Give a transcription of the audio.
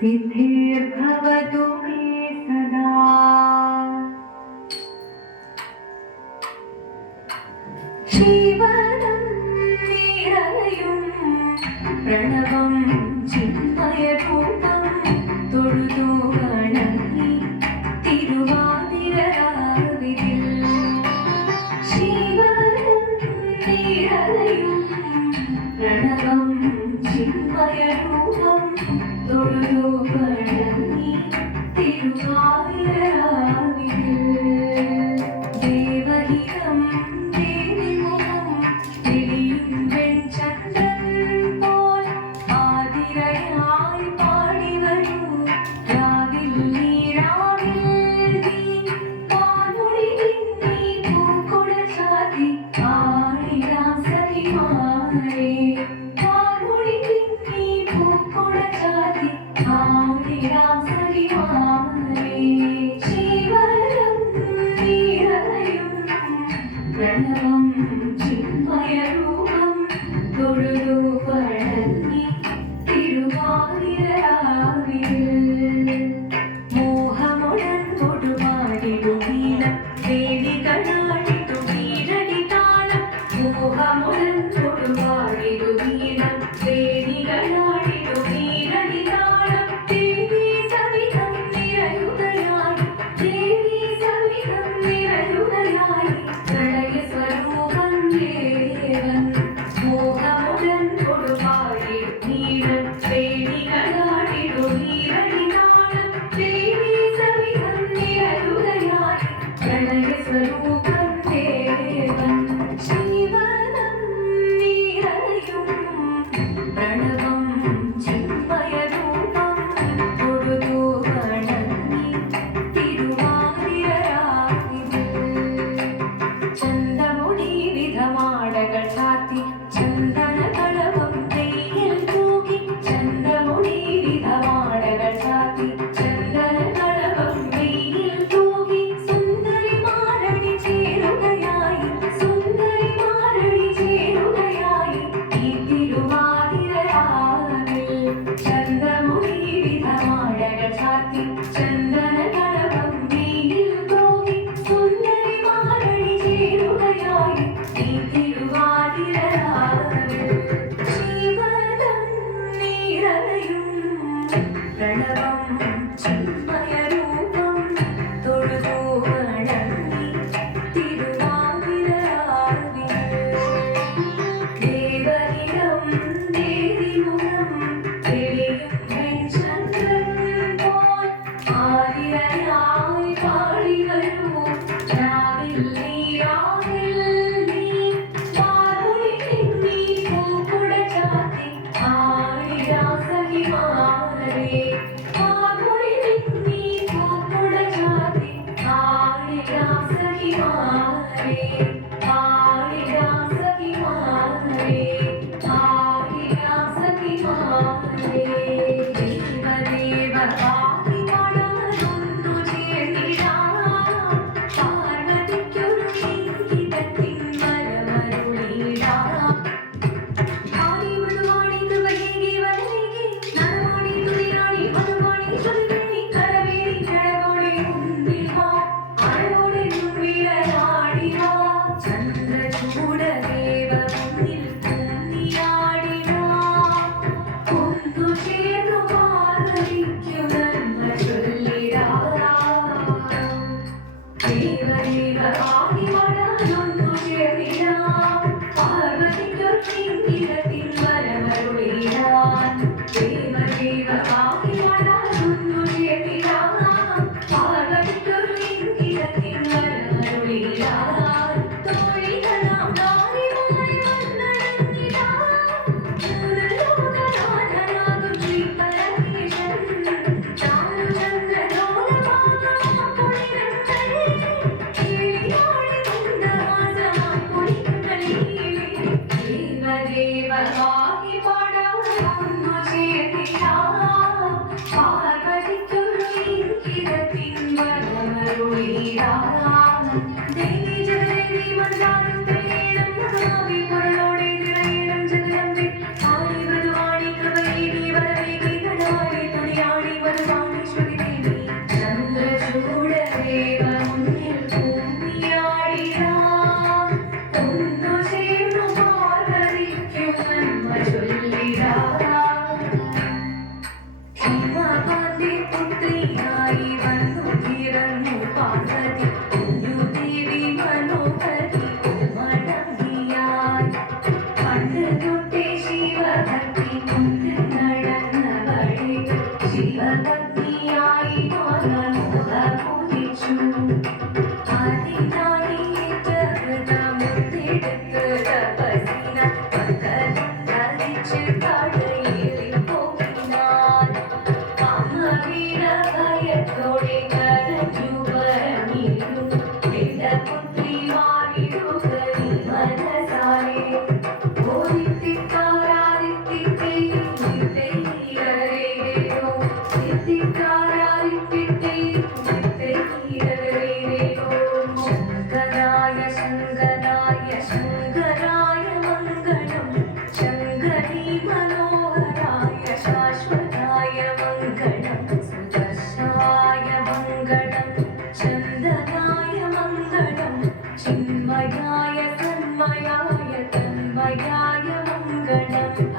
सिद्धिर्भवतु मे सदा। शिवनं निरयुं प्रणवं चिन्मयरूपं തൊഴുതു വണങ്ങി തിരുവാതിരരാവിതിൽ ശിവനും നിറയും പ്രണവം ചിന്മയരൂപം തൊഴുതു വണങ്ങി തിരുവാതിരരാവിതിൽ ദേവഹിതം ദേവിമുഖം തെളിയും വെൺചന്ദ്രൻ പോൽ ആതിരയായി പാടി വരൂ രാവിൽ നീ പാനൊളി നീ പൂക്കുട ചാത്തി ആടിരാം സഖിമാരേ പാനൊളി നീ പൂക്കുട ചാത്തി ആടിരാം സഖിമാരേ ശിവനം നിറയും പ്രണവം ചിന്മയരൂപം തൊഴുതു വണങ്ങി തിരുവാതിരരാവിൽ മോഹമുടൻ തൊടുപാടിടുമീനം ദേവികളാടിട്ടു വീരടി താളം മോഹമുടൻ തൊടുപാടിടുമീനം ദേവികളാടിട്ടു വീരടി താളം ദേവി സവിധം നിറയുകയായി ദേവി സവിധം നിറയുകയായി പ്രളയ സ്വരൂപം ദേവൻ മോഹമുടൻ തൊടുപാടിടുമീനം ദേവികളാടിട്ടു വീരടി താളം ദേവി സവിധം നിറയുകയായി പ്രളയ സ്വരൂപം ദേവൻ ശിവനം നിറയും പ്രണവം ചിന്മയരൂപം തൊഴുതു വണങ്ങി തിരുവാതിരരാവിൽ ചന്തമുടി വിധമാടകൾ ചാത്തി ചന്ദനകളവും തെയ്യിൽ തൂകി ചന്തമുടി വിധമാടകൾ ചാത്തി ചന്ദനകളവും തെയ്യിൽ തൂകി സുന്ദരിമാരടി ചേരുകയായി സുന്ദരിമാരടി ചേരുകയായി ഈ തിരുവാതിരരാവിൽ ചന്തമുടി വിധമാടകൾ ചാത്തി ചന്ദനകളവും തെയ്യിൽ തൂകി സുന്ദരിമാരടി ചേരുകയായി ഈ തിരുവാതിരരാവിൽ ശിവനം നിറയും പ്രണവം ചിന്മയരൂപം തൊഴുതു വണങ്ങി തിരുവാതിരരാവിൽ ദേവഹിതം ദേവിമുഖം തെളിയും വെൺചന്ദ്രൻ പോൽ ആതിരയായി പാടി വരൂ രാവിൽ നീ പാനൊളി നീ പൂക്കുട ചാത്തി ആടിരാം സഖിമാരേ പാനൊളി നീ പൂക്കുട ചാത്തി ആടിരാം സഖിമാരേ ആടിരാം സഖിമാരേ ആടിരാം സഖിമാരേ ദേവദേവ പാടി പാടാനൊന്നു ചേർന്നിടാം പാർവതിക്കൊരു ഇംഗിതത്തിൻ വരമരുളിടാം ആടി മൃദുവാടി കൃപയേകി വരവേകി നരമാടി തുണിയാടി മധുവാടി ചൊല്ലുവേണി കരവേണി ജടവോടെ മുൻപിൽ വാ അഴവോടെ മുൻപിലയാടിവാ ചന്ദ്രചൂടദേവ മുന്നിൽ കുന്നിയാടിവാ ഒന്നു ചേർന്നു പാർവതിക്കു നന്മ ചൊല്ലിടാം ദേവദേവ പാടി പാടാനൊന്നു ചേർന്നിടാം പാർവതിക്കൊരു ഇംഗിതത്തിൻ വരമരുളിടാൻ ദേവദേവ പാടി പാടാനൊന്നു ചേർന്നിടാം പാർവതിക്കൊരു ഇംഗിതത്തിൻ വരമരുളിടാൻ തോഴികളാം നാരിമാരെ വന്നണഞ്ഞിടാം മൂലലോകനാഥനാകും ശ്രീപരമേശൻ ചാരുചന്ദ്രലോലപാദമാം പൊളിരന്തേ കിളിയോടെ മുന്ദഹാസമായി പൊളിക്കണലീലേ ദേവദേവ പാടി പാടാനൊന്നു ചേർന്നിടാം പാർവതിക്കൊരു ഇംഗിതത്തിൻ വരമരുളിടാൻ ദേവി ജഗദേവി മന്ദാരം തെളിയണം മഹാവി പൊരുളോടെ നിറയണം ജഗദമ്പേ ആയി മധുവാണി കൃപയേകി വരവേകി കടാരി തുണിയാടി മംഗളം